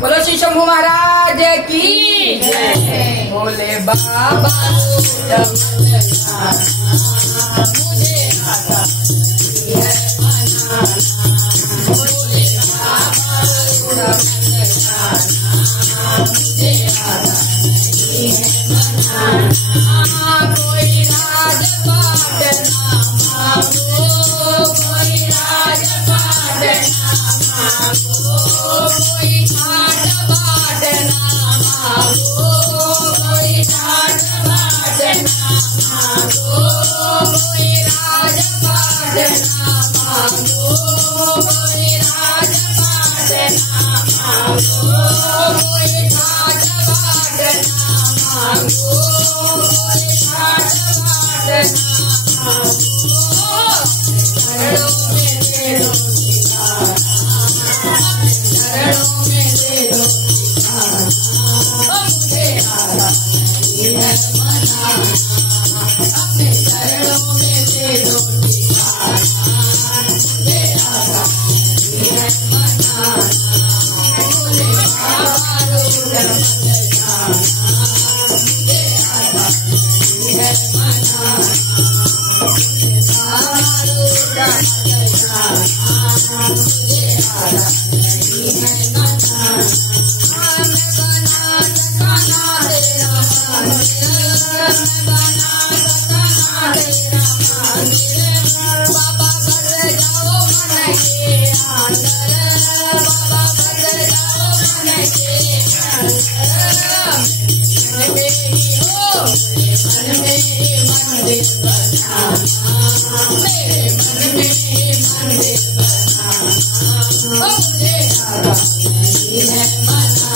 बोलो श्री शंभू महाराज की जय। बोले बाबा मुझे आता है बनाना, बोले बाबा मुझे आता है बनाना। कोई राजपाट ना मांगो, कोई राजपाट ना मांगो, कोई ठाट बाट ना मांगो, कोई ठाट बाट ना मांगो, कोई राजपाट ना मांगो, कोई राजपाट ना मांगो, कोई ठाट बाट ना मांगो, कोई ठाट बाट ना मांगो। चरणों में दे दो चरणों में दे दो मुझे आता है बनाना, अपने चरणों में दे दो मुझे आता है बनाना। बोले बाबा रूढ़ मत जाना, मुझे आता है बनाना। बोले बाबा रूढ़ मत जाना, मुझे आता है बनाना। बाबा भर जाओ मन के अंदर, बाबा भर जाओ मन के अंदर। मन में ही हो, मन में ही मंदिर बनाना, मेरे मन में ही मंदिर बनाना। मुझे आता है बनाना,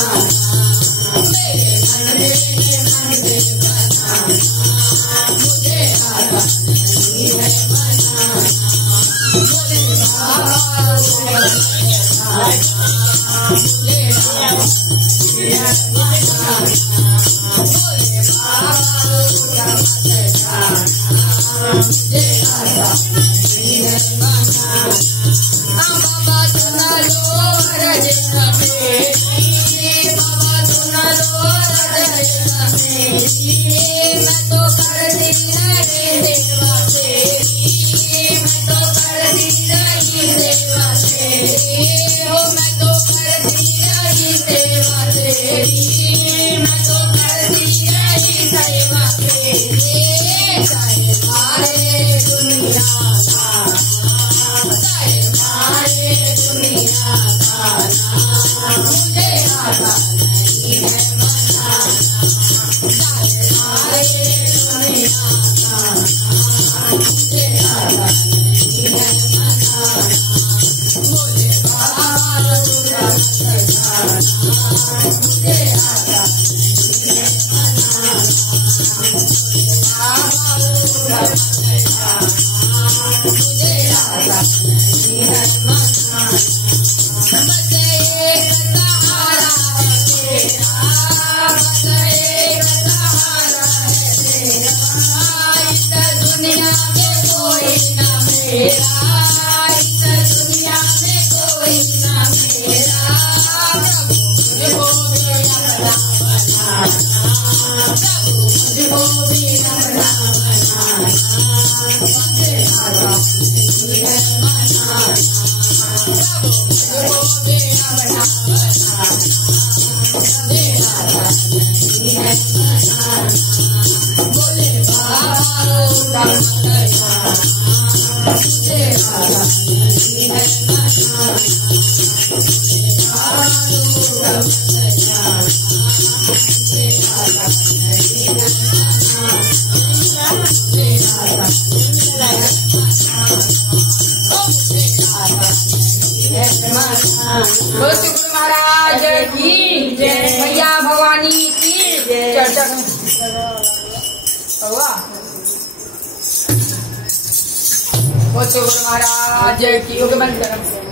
मेरे मन में ही मंदिर बनाना, मुझे आता है बनाना। बोले बाबा मुझे आता है बनाना, बोले बाबा मत जाना, मुझे आता है बनाना। बाबा सुना लो रजना मेरी, बाबा सुना लो रजना मेरी, मैं तो करती रही सेवा तेरी, मैं तो करती रही सेवा तेरी, हो मैं तो करती रही सेवा तेरी, मैं तो करती रही सेवा तेरी। चाहे मारे दुनिया का, चाहे मारे दुनिया का, मुझे आता नहीं है बनाना। चाहे मारे दुनिया का, मुझे आता नहीं है बनाना। बोले बाबा रूढ़ मत जाना, मुझे आता नहीं है बनाना। बाबा रूढ़ मत जाना, मुझे आता नहीं है बनाना। बस एक सहारा है तेरा, बस एक सहारा है तेरा, इस दुनिया में कोई ना मेरा, इस दुनिया में कोई ना मेरा। प्रभु मुझको भी अपना बनाना, प्रभु मुझको भी अपना बनाना, मुझे आता है बनाना। प्रभु मुझको भी अपना बनाना, मुझे आता है बनाना। बोले बाबा रूढ़ मत जाना, मुझे आता है बनाना। बोले बाबा रूढ़ मत जाना, मुझे आता है बनाना, मुझे आता है बनाना। बोलो श्री गुरु महाराज की जय, मैया भवानी की जय। चर्चा हुआ। बोलो श्री गुरु महाराज की। बंद करो।